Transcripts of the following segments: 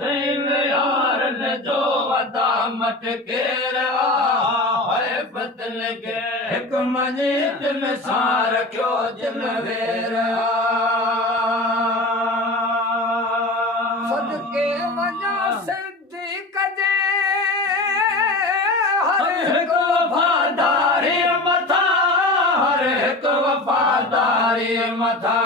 चैन यारन जो वदा मटकेर है फतल के हिक मजे दिल सां रखियो जिन वेर सदके वञा सिद्दीक़ जे हर हिक वफ़ादारी मथा हर हिक वफ़ादारी मथा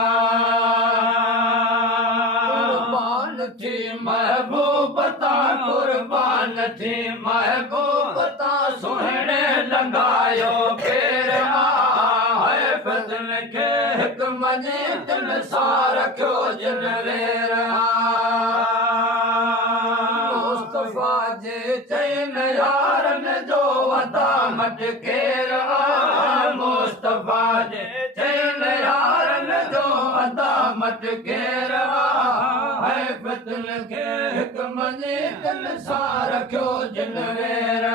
कुर्बान थी महबूब ता कुर्बान थी महबूब ता सुहिणे लॻायो फेर है फज़ल खे हिक मञे दिल सां रखियो जिन वेर मुस्तफा जे चैन यारन जो वदा मटकेर मुस्तफा जे चैन यारन जो वदा मटकेर है फतल खे हिक मञे दिल सां रखियो जिन वेर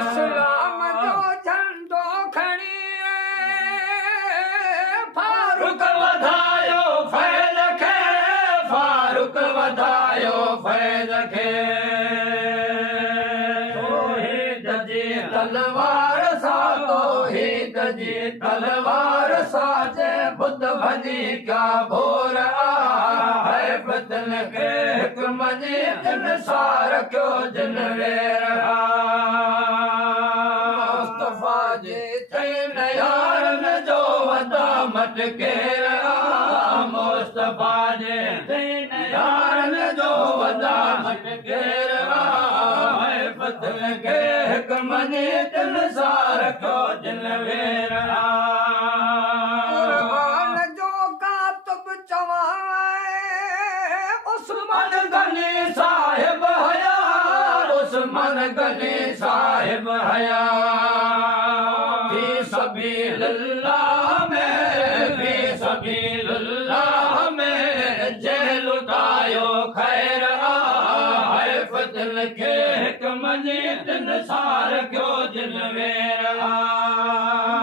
इस्लाम जो झंडो खणी फारूक वधायो फैज़ खे फारूक वधायो फैज़ खे तौहीद जी तलवार सां तौहीद जी तलवार सां जे बुत भॼी क्या भोर है फतल खे हिक मञे दिल सां रखियो जिन वेर मुस्तफा जे चैन यारन जो वदा मटकेर मुस्तफा जे चैन यारन जो वदा मटकेर है फतल खे हिक मञे दिल सां रखियो जिन वेर कुर्बान जो कातब चवाए उस्मान गनी साहिब हया उस्मान गनी साहिब हया फी सबीलिल्लाह में फी सबीलिल्लाह में जे लुटायो खैर है फतल खे हिक मञे दिल सां रखियो जिन वेर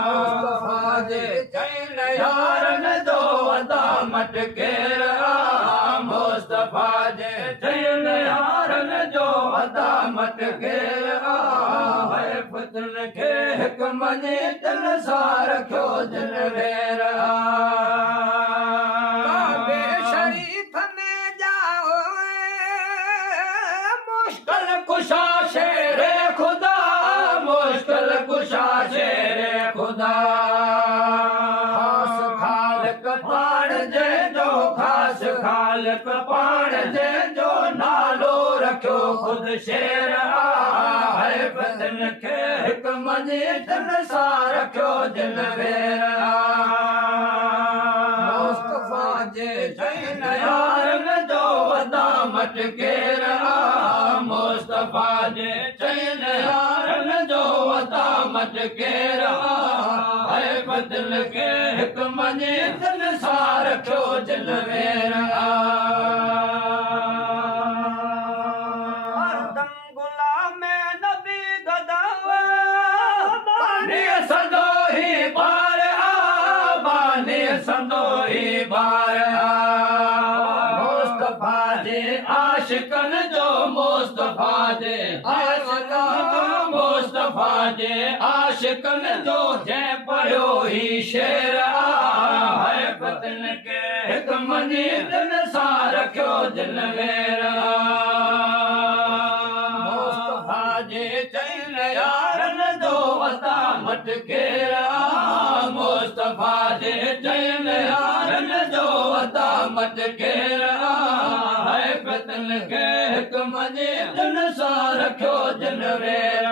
मुस्तफा जे चैन यारन जो वदा मटकेर मुस्तफा जे चैन यारन जो वदा मटकेर है फतल खे हिक मञे दिल सां रखियो जिन वेर काबे शरीफ में जाओ मुश्किल कुशा शेर खुदा मुश्किल कुशा शेर खुदा खास खालक पाण जे जो खास खालक पाण जे जो नालो रखियो खुद शेर है फतल खे हिक मञे दिल सां रखियो जिन वेर मुस्तफा जे चैन यारन जो वदा मटकेर मुस्तफा जे चैन यारन जो वदा मटकेर है फतल खे हिक मञे दिल सां रखियो जिन वेर हरदम गुलाम नबी गदावा बानी संदोही बार बानी संदोही बार मुस्तफा जे आशिकन जो मुस्तफा जे आशिकन मुस्तफा जे आशिकन जो जंहिं पढ़ियो ही शेर है फतल खे हिक मञे दिल सां रखियो जिन वेर मुस्तफा जे चैन यारन जो वदा मटकेर मुस्तफा जे चैन यारन जो वदा मटकेर है फतल खे हिक मञे दिल सां रखियो जिन वेर